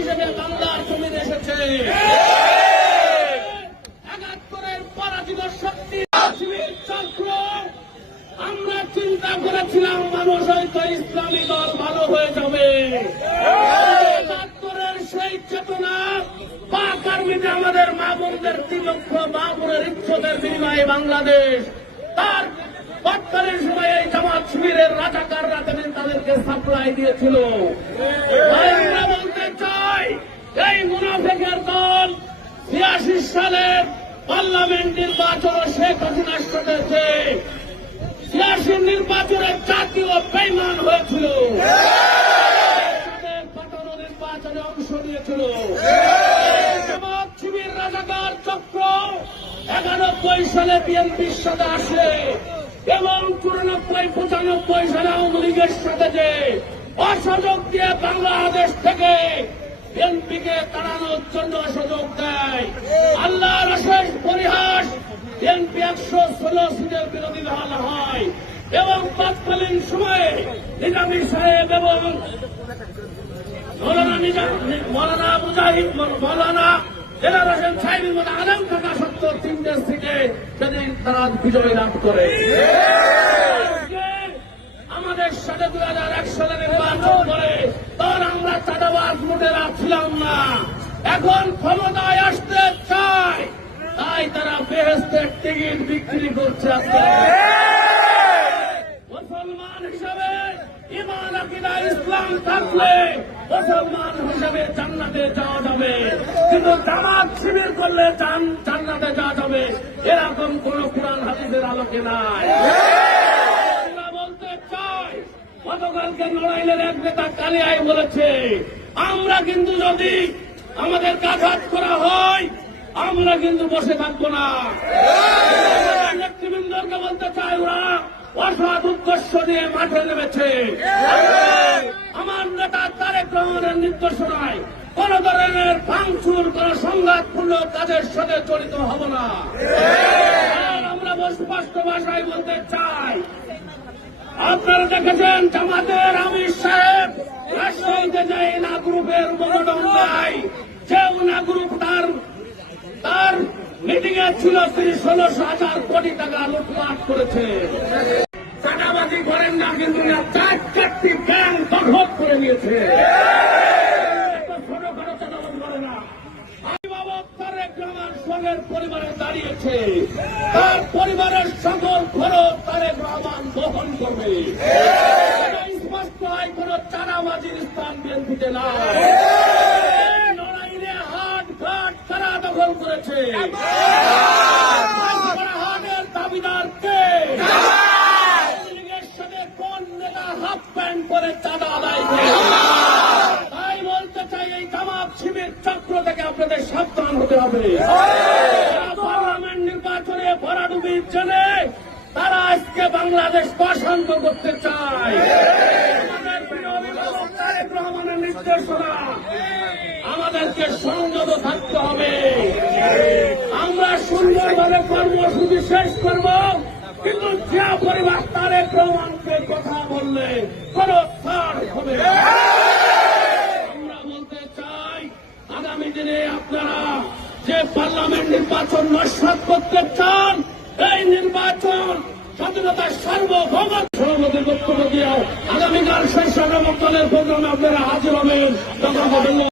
হিসেবে বাংলার জমিনে এসেছে। ৭১-এর পরাজিত শক্তি শিবির চক্র। আমরা চিন্তা করেছিলাম মানুষ হয়তো ইসলামী দল ভালো হয়ে যাবে। ৭১-এর সেই চেতনা পাক আর্মিতে আমাদের মা বোনদের ৩ লক্ষ মা বোনের ইজ্জতের বিনিময়ে বাংলাদেশ তার তৎকালীন সময়ে এই জামাত শিবিরের রাজাকাররা তাদেরকে সাপ্লাই দিয়েছিল। আমরা বলতে চাই এই মুনাফিকের দল ৮৬ সালের পার্লামেন্ট নির্বাচন শেখ হাসিনার সাথে ৮৬ নির্বাচনে জাতীয় বেইমান হয়েছিল, পাঠানো নির্বাচনে অংশ নিয়েছিল। জামাত শিবির রাজাকার চক্র ৯১ সালে বিএনপির সাথে আসে এবং ৯৪-৯৫ সালে আওয়ামী লীগের সাথে যে অসহযোগ দিয়ে বাংলাদেশ থেকে বিএনপিকে তাড়ানোর জন্য সুযোগ দেয়। আল্লাহর অশেষ পরিহাস, বিএনপি ১১৬ সিটের বিরোধী দল হয় এবং তৎকালীন সময়ে নিজামী সাহেব এবং মৌলানা মুজাহিদ মৌলানা জেলার হোসেন সাহেবের মতো আলেম থাকা সত্ত্বেও ৩টে সিটে সেদিন তারা বিজয় লাভ করে। আমাদের সাথে ২০০১ সালে নির্বাচন করে তখন আমরা চাঁদাবাজ লুটেরা ছিলাম না, এখন ক্ষমতায় আসতে চায়, তাই তারা বেহেশতের টিকিট বিক্রি করছে। আজকে মুসলমান হিসাবে ঈমান আকীদা ইসলাম থাকলে মুসলমান হিসাবে জান্নাতে যাওয়া যাবে, কিন্তু জামাত শিবির করলে জান্নাতে যাওয়া যাবে এরকম কোন কুরআন হাদিসের আলোকে নাই। বলতে চাই গতকালকে নড়াইলের এক নেতা কালিয়ায় বলেছে, আমরা কিন্তু যদি আমাদের আঘাত করা হয় আমরা কিন্তু বসে থাকবো না। নেতৃবৃন্দকে বলতে চাই ওরা অসৎ উদ্দেশ্য নিয়ে মাঠে নেমেছে। আমার নেতা তারেক রহমানের নির্দেশনায় কোন ধরনের ভাঙচুর, কোন সংঘাতপূর্ণ কাজের সাথে জড়িত হব না। আমরা স্পষ্ট ভাষায় বলতে চাই, আপনারা দেখেছেন জামাতের আমির সাহেব রাজশাহীতে যে না গ্রুপের মনোনয়ন দেয়, যে না গ্রুপ তার মিটিং এ ছিল ১৬,০০০ কোটি টাকা লুটপাট করেছে। চাঁদাবাজি করেন না, কিন্তু ৪টি ব্যাংক দখল করে নিয়েছে। ছোটখাটো চাঁদাবাজি করে না। অভিভাবক তারেক রহমান সঙ্গের পরিবারে দাঁড়িয়েছে, তার পরিবারের সকল খরচ তারেক রহমান বহন করবে। স্পষ্ট হয় কোন চাঁদাবাজির স্থান বিএনপিতে নাই। নড়াইলে হাট ঘাট তারা দখল করেছে। হাটের দাবিদার কে? লীগের সাথে কোন নেতা হাফ প্যান্ট পরে চাঁদা আদায় করে? তাই বলতে চাই এই জামাত শিবির চক্র থেকে আপনাদের সাবধান হতে হবে। পার্লামেন্ট নির্বাচনে ভরাডুবির জন্য তারা আজকে বাংলাদেশ অশান্ত করতে চায়। আমাদের প্রিয় অভিভাবক তারেক রহমানের নির্দেশনা, আমাদেরকে সংযত থাকতে হবে। আমরা সুন্দরভাবে কর্মসূচি শেষ করব, কিন্তু যে পরিবার তারেক রহমানকে কথা বললে কোন ছাড় হবে। আমরা বলতে চাই আগামী দিনে আপনারা যে পার্লামেন্ট নির্বাচন নস্যাৎ করতে চান, এই নির্বাচন স্বাধীনতার সার্বভৌমত্ব সভাপতির বক্তব্য দিয়ে আগামীকাল ৬০ দলের প্রোগ্রামে আপনারা হাজির হবেন।